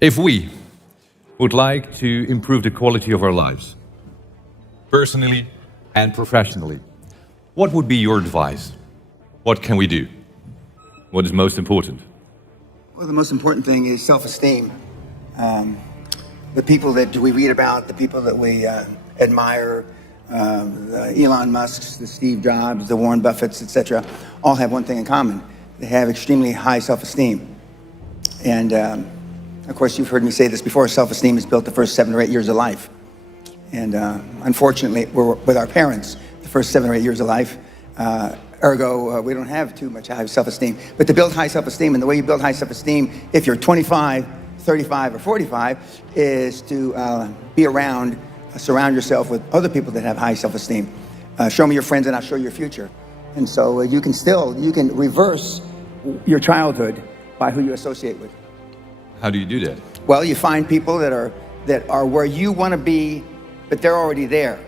If we would like to improve the quality of our lives, personally and professionally, what would be your advice? What can we do? What is most important? Well, the most important thing is self-esteem. The people that we read about, the people that we admire, the Elon Musks, the Steve Jobs, the Warren Buffetts, etc., all have one thing in common. They have extremely high self-esteem. And of course, you've heard me say this before, self-esteem is built the first 7 or 8 years of life. And unfortunately, we're with our parents the first 7 or 8 years of life. Ergo, we don't have too much high self-esteem. But to build high self-esteem, and the way you build high self-esteem, if you're 25, 35, or 45, is to be around, surround yourself with other people that have high self-esteem. Show me your friends and I'll show you your future. And so you can reverse your childhood by who you associate with. How do you do that? Well, you find people that are where you want to be, but they're already there.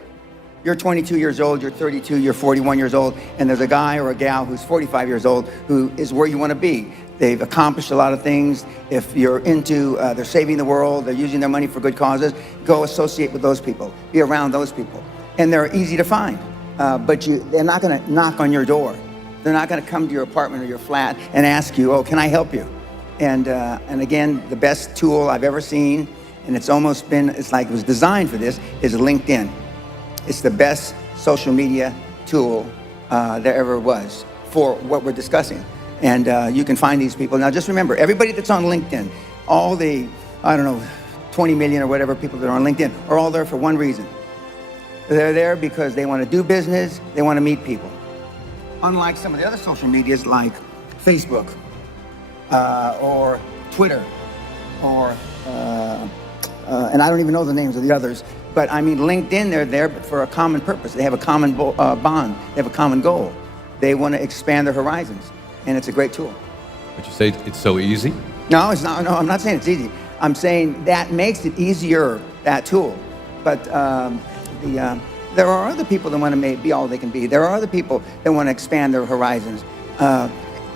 You're 22 years old, you're 32, you're 41 years old, and there's a guy or a gal who's 45 years old who is where you want to be. They've accomplished a lot of things. If you're into, they're saving the world, they're using their money for good causes, go associate with those people, be around those people. And they're easy to find, but they're not going to knock on your door. They're not going to come to your apartment or your flat and ask you, oh, can I help you? And again, the best tool I've ever seen, and it's like it was designed for this, is LinkedIn. It's the best social media tool there ever was for what we're discussing. And you can find these people. Now, just remember, everybody that's on LinkedIn, all the, 20 million or whatever people that are on LinkedIn are all there for one reason. They're there because they want to do business, they want to meet people. Unlike some of the other social medias like Facebook or Twitter or, and I don't even know the names of the others, but I mean, LinkedIn, they're there for a common purpose. They have a common bond. They have a common goal. They want to expand their horizons, and it's a great tool. But you say it's so easy? No, it's not. No, I'm not saying it's easy. I'm saying that makes it easier, that tool. But there are other people that want to be all they can be. There are other people that want to expand their horizons.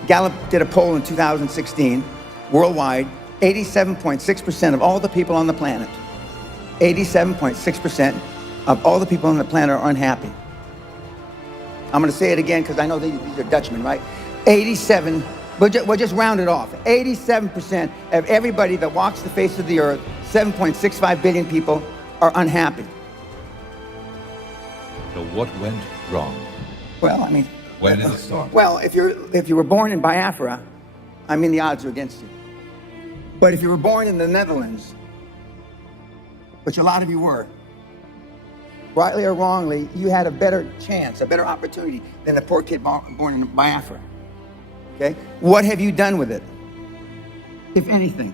Gallup did a poll in 2016, worldwide, 87.6% of all the people on the planet, 87.6% of all the people on the planet are unhappy. I'm going to say it again because I know these are Dutchmen, right? 87, we'll just round it off. 87% of everybody that walks the face of the earth, 7.65 billion people, are unhappy. So what went wrong? Well, I mean, when did it start? Well, if you were born in Biafra, I mean, the odds are against you. But if you were born in the Netherlands, which a lot of you were, rightly or wrongly, you had a better chance, a better opportunity than a poor kid born in Biafra. Okay? What have you done with it, if anything?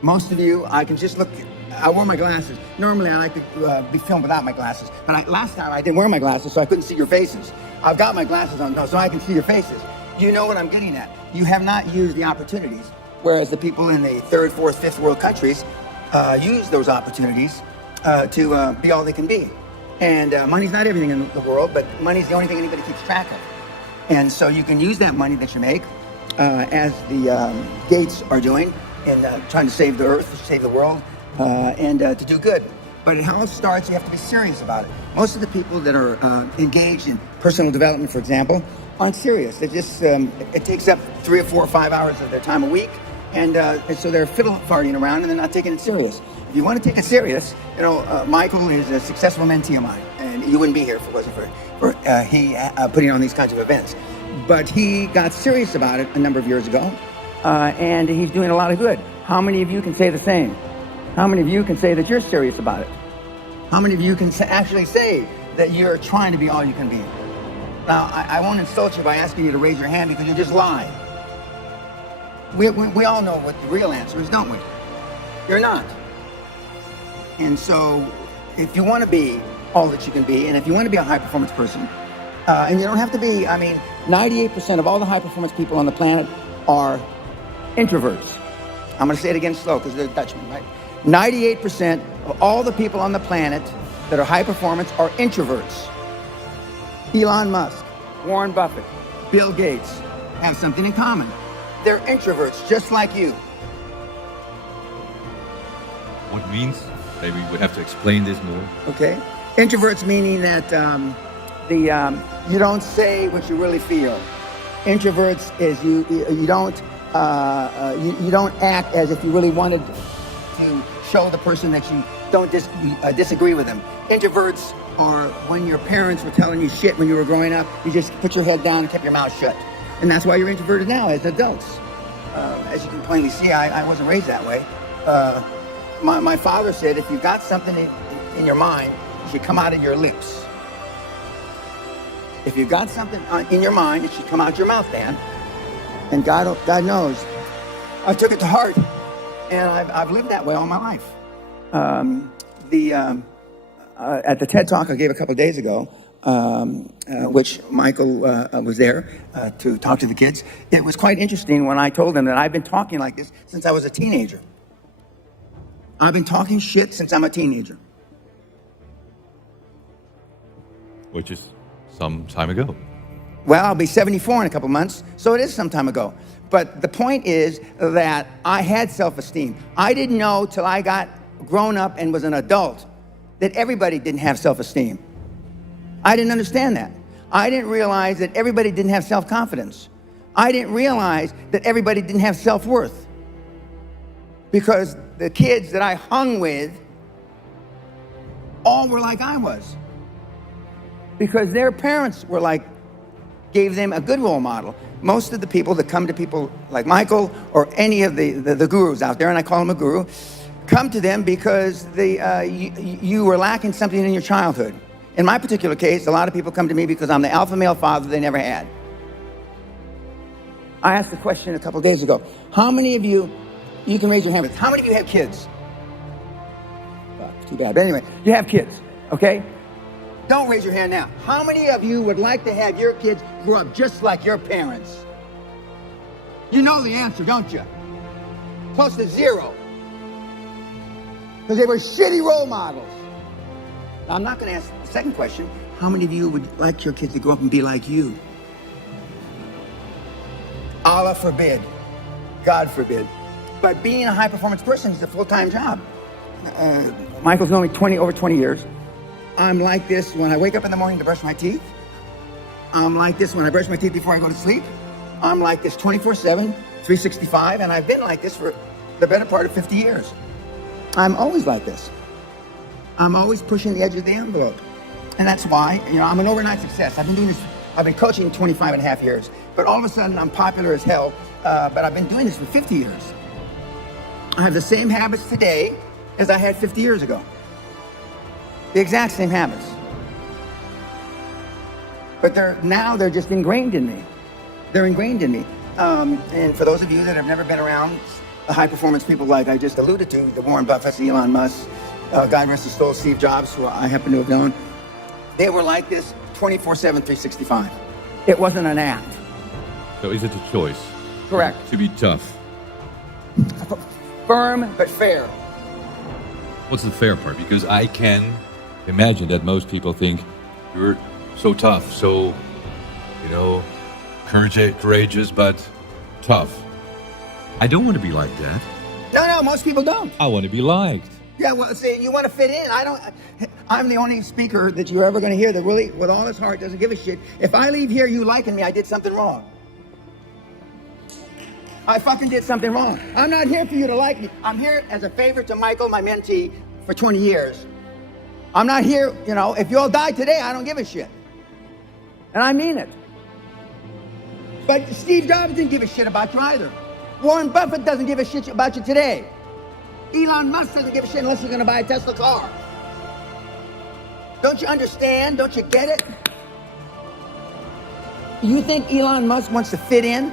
Most of you, I can just look. I wore my glasses. Normally, I like to be filmed without my glasses. But last time, I didn't wear my glasses, so I couldn't see your faces. I've got my glasses on now, so I can see your faces. You know what I'm getting at. You have not used the opportunities, whereas the people in the third, fourth, fifth world countries use those opportunities to be all they can be. And money's not everything in the world, but money's the only thing anybody keeps track of. And so you can use that money that you make, as the Gates are doing, in trying to save the earth, to save the world, and to do good. But it all starts, you have to be serious about it. Most of the people that are engaged in personal development, for example, aren't serious. They just, it takes up 3 or 4 or 5 hours of their time a week, and so they're fiddle-farting around and they're not taking it serious. If you want to take it serious, Michael is a successful mentee of mine, and you wouldn't be here if it wasn't for he putting on these kinds of events. But he got serious about it a number of years ago, and he's doing a lot of good. How many of you can say the same? How many of you can say that you're serious about it? How many of you can actually say that you're trying to be all you can be? Now, I won't insult you by asking you to raise your hand because you just lied. We all know what the real answer is, don't we? You're not. And so, if you want to be all that you can be, and if you want to be a high-performance person, and you don't have to be, 98% of all the high-performance people on the planet are introverts. I'm going to say it again slow because they're Dutchmen, right? 98% of all the people on the planet that are high-performance are introverts. Elon Musk, Warren Buffett, Bill Gates have something in common. They're introverts, just like you. what means? Maybe we would have to explain this more. Okay. Introverts meaning that you don't say what you really feel. Introverts is you don't act as if you really wanted to show the person that you don't disagree with them. Introverts are when your parents were telling you shit when you were growing up, you just put your head down and kept your mouth shut. And that's why you're introverted now as adults. As you can plainly see, I wasn't raised that way. My father said, if you've got something in your mind, it should come out of your lips. If you've got something in your mind, it should come out your mouth, Dan. And God knows. I took it to heart, and I've lived that way all my life. At the TED Talk I gave a couple of days ago, which Michael was there to talk to the kids, it was quite interesting when I told them that I've been talking like this since I was a teenager. I've been talking shit since I'm a teenager. Which is some time ago. Well, I'll be 74 in a couple months, so it is some time ago. But the point is that I had self-esteem. I didn't know till I got grown up and was an adult that everybody didn't have self-esteem. I didn't understand that. I didn't realize that everybody didn't have self-confidence. I didn't realize that everybody didn't have self-worth. Because the kids that I hung with all were like I was. Because their parents were like, gave them a good role model. Most of the people that come to people like Michael or any of the gurus out there, and I call him a guru, come to them because you were lacking something in your childhood. In my particular case, a lot of people come to me because I'm the alpha male father they never had. I asked the question a couple of days ago, how many of you can raise your hand, how many of you have kids? Too bad, but anyway, you have kids, okay? Don't raise your hand now. How many of you would like to have your kids grow up just like your parents? You know the answer, don't you? Close to zero. Because they were shitty role models. Now, I'm not going to ask the second question. How many of you would like your kids to grow up and be like you? Allah forbid. God forbid. But being a high-performance person is a full-time job. Michael's known me over 20 years. I'm like this when I wake up in the morning to brush my teeth. I'm like this when I brush my teeth before I go to sleep. I'm like this 24/7, 365, and I've been like this for the better part of 50 years. I'm always like this. I'm always pushing the edge of the envelope. And that's why, I'm an overnight success. I've been coaching 25 and a half years, but all of a sudden I'm popular as hell, but I've been doing this for 50 years. I have the same habits today as I had 50 years ago. The exact same habits. But they're just ingrained in me. They're ingrained in me. And for those of you that have never been around the high performance people like I just alluded to, the Warren Buffetts, Elon Musk, God rest his soul, Steve Jobs, who I happen to have known, they were like this 24/7, 365. It wasn't an act. So is it a choice? Correct. To be tough. Firm but fair. What's the fair part? Because I can imagine that most people think you're so tough, so, courageous, but tough. I don't want to be like that. No, most people don't. I want to be liked. Yeah, well, see, you want to fit in. I'm the only speaker that you're ever going to hear that really, with all his heart, doesn't give a shit. If I leave here you liking me, I did something wrong. I fucking did something wrong. I'm not here for you to like me. I'm here as a favor to Michael, my mentee, for 20 years. I'm not here, if you all die today, I don't give a shit. And I mean it. But Steve Jobs didn't give a shit about you either. Warren Buffett doesn't give a shit about you today. Elon Musk doesn't give a shit unless you're going to buy a Tesla car. Don't you understand? Don't you get it? You think Elon Musk wants to fit in?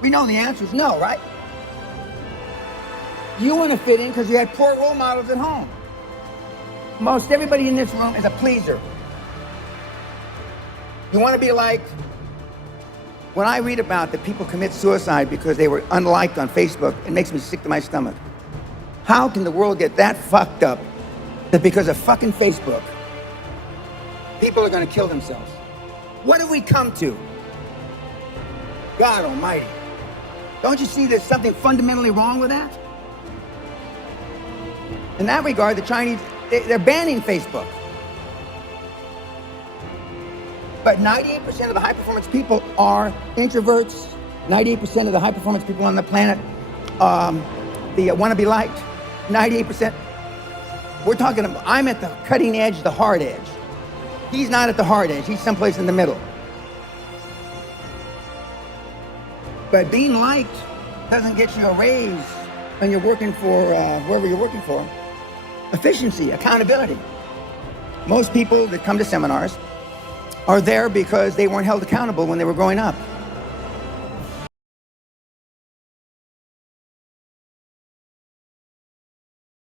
We know the answer is no, right? You want to fit in because you had poor role models at home. Most everybody in this room is a pleaser. You want to be liked? When I read about that people commit suicide because they were unliked on Facebook, it makes me sick to my stomach. How can the world get that fucked up that because of fucking Facebook, people are going to kill themselves? What have we come to? God almighty. Don't you see there's something fundamentally wrong with that? In that regard, the Chinese, they're banning Facebook. But 98% of the high-performance people are introverts. 98% of the high-performance people on the planet, they want to be liked. 98%. We're talking about, I'm at the cutting edge, the hard edge. He's not at the hard edge. He's someplace in the middle. But being liked doesn't get you a raise when you're working for whoever you're working for. Efficiency, accountability. Most people that come to seminars are there because they weren't held accountable when they were growing up.